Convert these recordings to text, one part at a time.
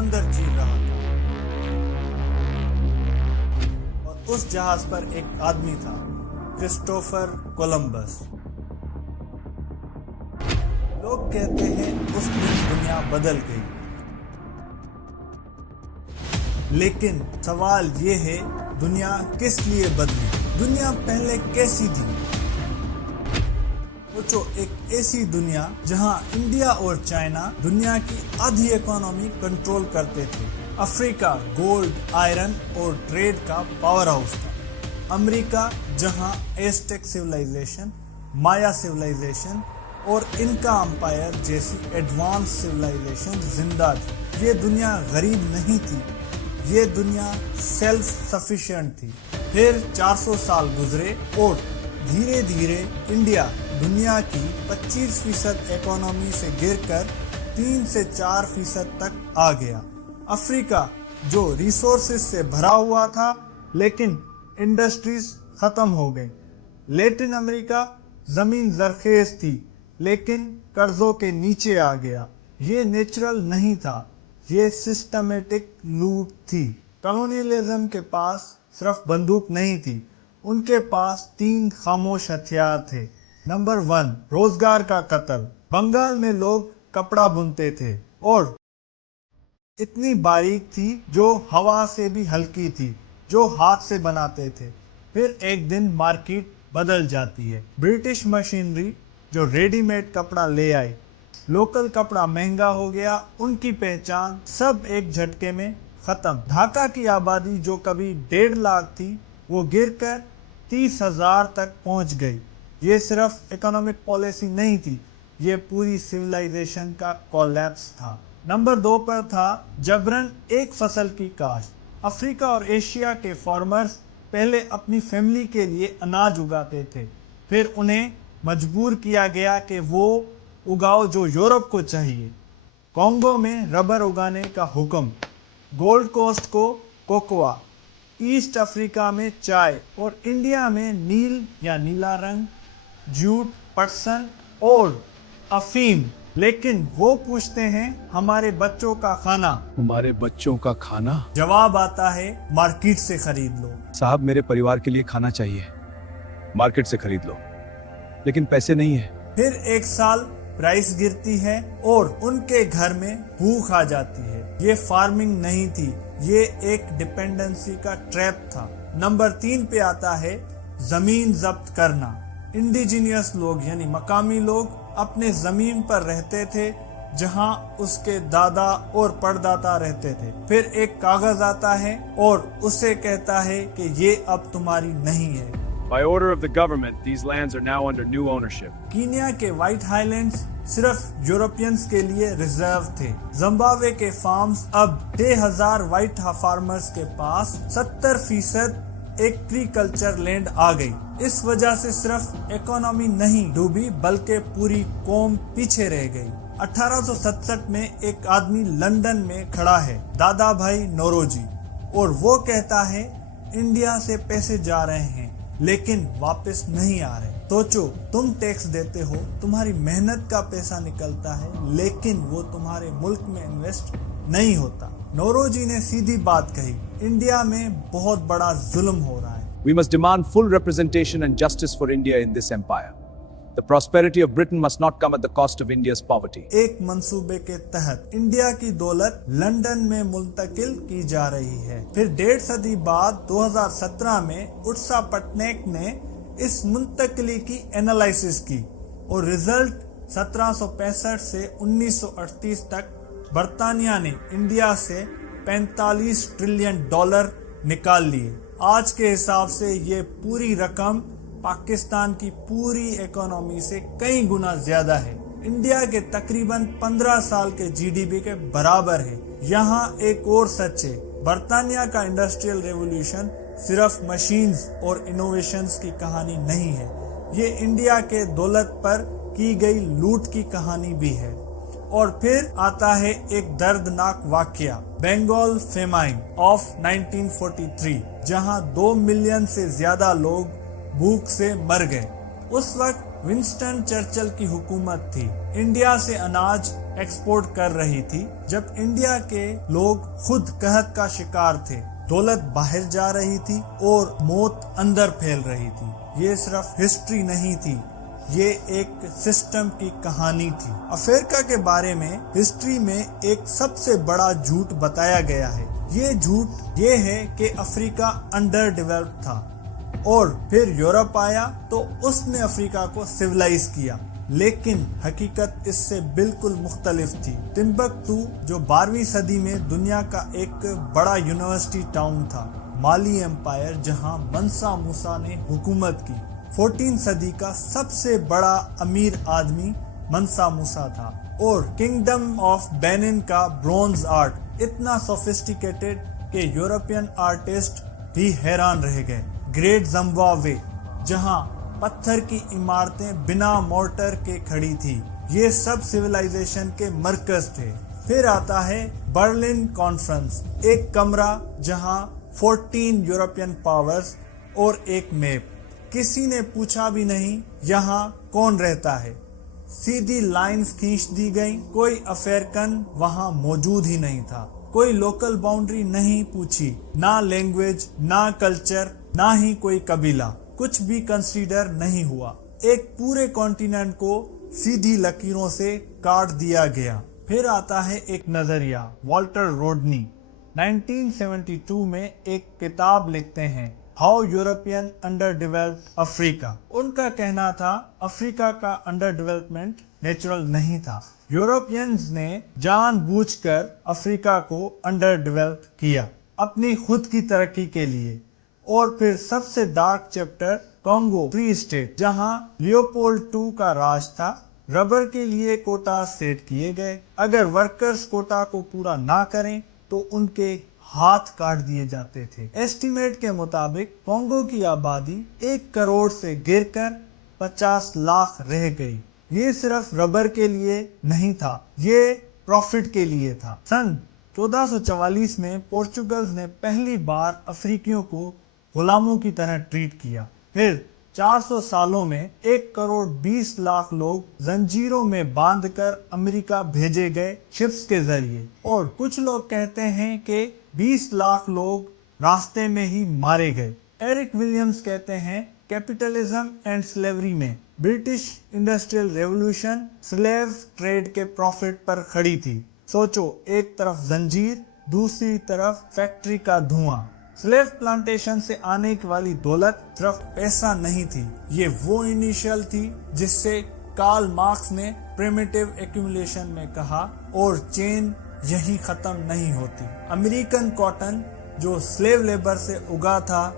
سمندر چیر رہا تھا اور اس جہاز پر ایک آدمی تھا، کرسٹوفر کولمبس۔ لوگ کہتے ہیں اس دن دنیا بدل گئی، لیکن سوال یہ ہے دنیا کس لیے بدلی؟ دنیا پہلے کیسی تھی؟ سوچو، ایک ایسی دنیا جہاں انڈیا اور چائنا دنیا کی آدھی اکانومی کنٹرول کرتے تھے۔ افریقہ گولڈ، آئرن اور ٹریڈ کا پاور ہاؤس تھا۔ امریکہ جہاں ایزٹیک سویلائزیشن، مایا سویلائزیشن اور انکا امپائر جیسی ایڈوانس سویلائزیشن زندہ تھی۔ یہ دنیا غریب نہیں تھی، یہ دنیا سیلف سفیشینٹ تھی۔ پھر 400 سال گزرے اور دھیرے دھیرے انڈیا دنیا کی 25% اکانومی سے گر کر 3 سے 4% تک آ گیا۔ افریقہ جو ریسورسز سے بھرا ہوا تھا لیکن انڈسٹریز ختم ہو گئی۔ لیٹن امریکہ زمین زرخیز تھی لیکن قرضوں کے نیچے آ گیا۔ یہ نیچرل نہیں تھا، یہ سسٹمیٹک لوٹ تھی۔ کالونیلزم کے پاس صرف بندوق نہیں تھی، ان کے پاس 3 خاموش ہتھیار تھے۔ نمبر 1، روزگار کا قتل۔ بنگال میں لوگ کپڑا بنتے تھے اور اتنی باریک تھی جو ہوا سے بھی ہلکی تھی، جو ہاتھ سے بناتے تھے۔ پھر ایک دن مارکیٹ بدل جاتی ہے، برٹش مشینری جو ریڈی میڈ کپڑا لے آئی، لوکل کپڑا مہنگا ہو گیا، ان کی پہچان سب ایک جھٹکے میں ختم۔ ڈھاکہ کی آبادی جو کبھی 1.5 لاکھ تھی وہ گر کر 30,000 تک پہنچ گئی۔ یہ صرف اکنامک پالیسی نہیں تھی، یہ پوری سویلائزیشن کا کولیپس تھا۔ نمبر 2 پر تھا جبراً ایک فصل کی کاشت۔ افریقہ اور ایشیا کے فارمرز پہلے اپنی فیملی کے لیے اناج اگاتے تھے، پھر انہیں مجبور کیا گیا کہ وہ اگاؤ جو یورپ کو چاہیے۔ کانگو میں ربر اگانے کا حکم، گولڈ کوسٹ کو کوکوا، ایسٹ افریقہ میں چائے اور انڈیا میں نیل یا نیلا رنگ، جوٹ، پٹسن اور افیم۔ لیکن وہ پوچھتے ہیں ہمارے بچوں کا کھانا؟ ہمارے بچوں کا کھانا؟ جواب آتا ہے مارکیٹ سے خرید لو۔ صاحب میرے پریوار کے لیے کھانا چاہیے، مارکیٹ سے خرید لو، لیکن پیسے نہیں ہیں۔ پھر ایک سال پرائس گرتی ہے اور ان کے گھر میں بھوک آ جاتی ہے۔ یہ فارمنگ نہیں تھی، یہ ایک ڈیپینڈنسی کا ٹریپ تھا۔ نمبر 3 پہ آتا ہے زمین ضبط کرنا۔ انڈیجینئس لوگ یعنی مقامی لوگ اپنے زمین پر رہتے تھے جہاں اس کے دادا اور پردادا رہتے تھے۔ پھر ایک کاغذ آتا ہے اور اسے کہتا ہے کہ یہ اب تمہاری نہیں ہے۔ By order of the government, these lands are now under new ownership. Kenya کے وائٹ ہائی لینڈز صرف یورپینز کے لیے ریزرو تھے۔ زمبابوے کے فارمز اب 6,000 وائٹ فارمرز کے پاس 70% ایگریکلچر لینڈ آ گئی۔ اس وجہ سے صرف اکانومی نہیں ڈوبی بلکہ پوری قوم پیچھے رہ گئی۔ 1867 میں ایک آدمی لندن میں کھڑا ہے، دادا بھائی نوروجی، اور وہ کہتا ہے انڈیا سے پیسے جا رہے ہیں لیکن واپس نہیں آ رہے۔ سوچو، تم ٹیکس دیتے ہو، تمہاری محنت کا پیسہ نکلتا ہے لیکن وہ تمہارے ملک میں انویسٹ نہیں ہوتا۔ نوروجی نے سیدھی بات کہی، انڈیا میں بہت بڑا ظلم ہو رہا ہے۔ We must demand full representation and justice for India in this empire. The prosperity of Britain must not come at the cost of India's poverty. ایک منصوبے کے تحت انڈیا کی دولت لندن میں منتقل کی جا رہی ہے۔ پھر 1.5 صدی بعد 2017 میں اٹسا پٹنیک نے اس منتقلی کی انالائسس کی اور رزلٹ 1765 سے 1938 تک برطانیہ نے انڈیا سے $45 ٹریلین نکال لیے۔ آج کے حساب سے یہ پوری رقم پاکستان کی پوری اکانومی سے کئی گنا زیادہ ہے۔ انڈیا کے تقریباً 15 سال کے جی ڈی پی کے برابر ہے۔ یہاں ایک اور سچ ہے، برطانیہ کا انڈسٹریل ریولوشن صرف مشینز اور انوویشنز کی کہانی نہیں ہے، یہ انڈیا کے دولت پر کی گئی لوٹ کی کہانی بھی ہے۔ اور پھر آتا ہے ایک دردناک واقعہ، بنگال فیمائن آف 1943، جہاں 2 ملین سے زیادہ لوگ بھوک سے مر گئے۔ اس وقت ونسٹن چرچل کی حکومت تھی۔ انڈیا سے اناج ایکسپورٹ کر رہی تھی جب انڈیا کے لوگ خود قحط کا شکار تھے، دولت باہر جا رہی تھی اور موت اندر پھیل رہی تھی۔ یہ صرف ہسٹری نہیں تھی، یہ ایک سسٹم کی کہانی تھی۔ افریقہ کے بارے میں ہسٹری میں ایک سب سے بڑا جھوٹ بتایا گیا ہے۔ یہ جھوٹ یہ ہے کہ افریقہ انڈر ڈیولپڈ تھا اور پھر یورپ آیا تو اس نے افریقہ کو سیولائز کیا، لیکن حقیقت اس سے بالکل مختلف تھی۔ ٹمبکتو جو 12ویں صدی میں دنیا کا ایک بڑا یونیورسٹی ٹاؤن تھا، مالی امپائر جہاں منسا موسیٰ نے حکومت کی، 14 صدی کا سب سے بڑا امیر آدمی منسا موسیٰ تھا، اور کنگڈم آف بینن کا برونز آرٹ اتنا سوفسٹیکیٹڈ کہ یورپین آرٹسٹ بھی حیران رہ گئے۔ گریٹ زمبابوے جہاں پتھر کی عمارتیں بنا مورٹر کے کھڑی تھی، یہ سب سویلائزیشن کے مرکز تھے۔ پھر آتا ہے برلن کانفرنس، ایک کمرہ جہاں 14 یورپین پاورز اور ایک میپ۔ کسی نے پوچھا بھی نہیں یہاں کون رہتا ہے، سیدھی لائنز کھینچ دی گئی، کوئی افریقن وہاں موجود ہی نہیں تھا، کوئی لوکل باؤنڈری نہیں پوچھی، نہ لینگویج، نہ کلچر، نہ ہی کوئی قبیلہ، کچھ بھی کنسیڈر نہیں ہوا۔ ایک پورے کانٹیننٹ کو سیدھی لکیروں سے کاٹ دیا گیا۔ پھر آتا ہے ایک نظریہ، والٹر روڈنی 1972 میں ایک کتاب لکھتے ہیں، ہاؤ یورپین انڈر ڈیولپڈ افریقہ۔ ان کا کہنا تھا افریقہ کا انڈر ڈیولپمنٹ نیچرل نہیں تھا، یورپینز نے جان بوجھ کر افریقہ کو انڈر ڈیولپ کیا اپنی خود کی ترقی کے لیے۔ اور پھر سب سے dark chapter Congo free state, جہاں لیوپولڈ II کا راج تھا، ربر کے لیے کوٹا سیٹ کیے گئے، اگر ورکرز کوٹا کو پورا نہ کریں تو ان کے ہاتھ کاٹ دیے جاتے تھے۔ ایسٹیمیٹ کے مطابق کانگو کی آبادی 1 کروڑ سے گر کر 50 لاکھ رہ گئی۔ یہ صرف ربر کے لیے نہیں تھا، یہ پروفٹ کے لیے تھا۔ سن 1444 میں پورچوگلز نے پہلی بار افریقیوں کو غلاموں کی طرح ٹریٹ کیا۔ پھر 400 سالوں میں 1 کروڑ 20 لاکھ لوگ زنجیروں میں باندھ کر امریکہ بھیجے گئے شپس کے ذریعے، اور کچھ لوگ کہتے ہیں کہ 20 لاکھ لوگ راستے میں ہی مارے گئے۔ ایرک ولیمز کہتے ہیں کیپٹلزم اینڈ سلیوری میں British industrial revolution slave trade کے پروفٹ پر کھڑی تھی۔ سوچو، ایک طرف زنجیر، دوسری طرف فیکٹری کا دھواں۔ سلیو پلانٹیشن سے آنے والی دولت صرف پیسہ نہیں تھی، یہ وہ انیشل تھی جس سے کارل مارکس نے پریمیٹیو ایکومولیشن میں کہا، اور چین یہی ختم نہیں ہوتی۔ امریکن کاٹن جو سلیو لیبر سے اگا تھا،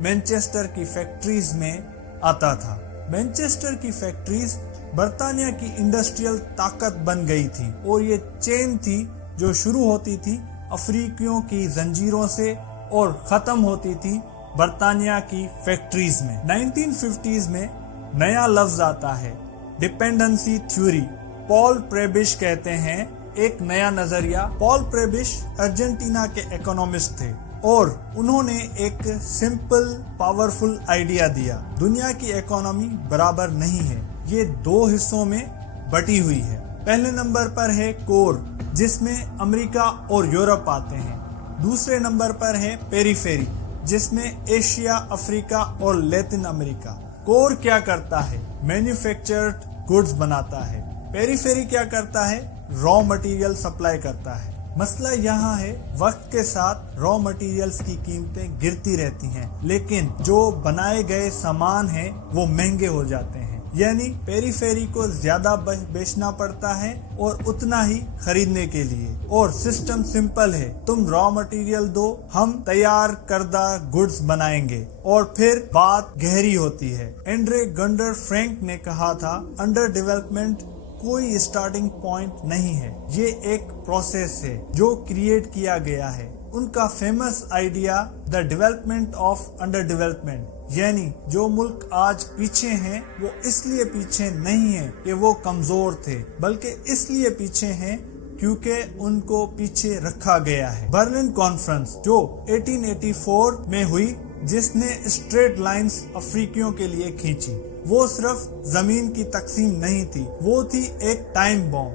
مینچسٹر کی فیکٹریز میں آتا تھا۔ مینچسٹر کی فیکٹریز برطانیہ کی انڈسٹریل طاقت بن گئی تھی، اور یہ چین تھی جو شروع ہوتی تھی افریقیوں کی زنجیروں سے اور ختم ہوتی تھی برطانیہ کی فیکٹریز میں۔ 1950s میں نیا لفظ آتا ہے، ڈیپینڈنسی تھیوری۔ پال پریبش کہتے ہیں ایک نیا نظریہ۔ پال پریبش ارجنٹینا کے اکنامسٹ تھے، اور انہوں نے ایک سمپل پاورفل آئیڈیا دیا، دنیا کی اکانومی برابر نہیں ہے، یہ 2 حصوں میں بٹی ہوئی ہے۔ پہلے نمبر پر ہے کور، جس میں امریکہ اور یورپ آتے ہیں۔ دوسرے نمبر پر ہے پیریفیری، جس میں ایشیا، افریقہ اور لیٹن امریکہ۔ کور کیا کرتا ہے؟ مینوفیکچرڈ گڈز بناتا ہے۔ پیریفیری کیا کرتا ہے؟ را مٹیریل سپلائی کرتا ہے۔ مسئلہ یہاں ہے، وقت کے ساتھ را مٹیریلز کی قیمتیں گرتی رہتی ہیں، لیکن جو بنائے گئے سامان ہیں وہ مہنگے ہو جاتے ہیں، یعنی پیریفیری کو زیادہ بیچنا پڑتا ہے اور اتنا ہی خریدنے کے لیے۔ اور سسٹم سمپل ہے، تم را مٹیریل دو، ہم تیار کردہ گڈز بنائیں گے، اور پھر بات گہری ہوتی ہے۔ اینڈرے گنڈر فرینک نے کہا تھا، انڈر ڈیولپمنٹ کوئی اسٹارٹنگ پوائنٹ نہیں ہے، یہ ایک پروسیس ہے جو کریٹ کیا گیا ہے۔ ان کا famous idea the development of under development, یعنی جو ملک آج پیچھے ہیں وہ اس لیے پیچھے نہیں ہیں کہ وہ کمزور تھے، بلکہ اس لیے پیچھے ہیں کیونکہ ان کو پیچھے رکھا گیا ہے۔ برلن کانفرنس جو 1884 میں ہوئی، جس نے اسٹریٹ لائنز افریقیوں کے لیے کھینچی، وہ صرف زمین کی تقسیم نہیں تھی، وہ تھی ایک time boom.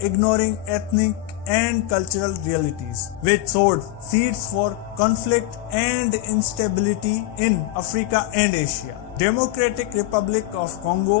ignoring ethnic and cultural realities, which sowed seeds for conflict and instability in Africa and Asia. Democratic Republic of Congo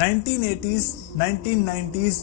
1980s 1990s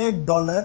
$1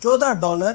$14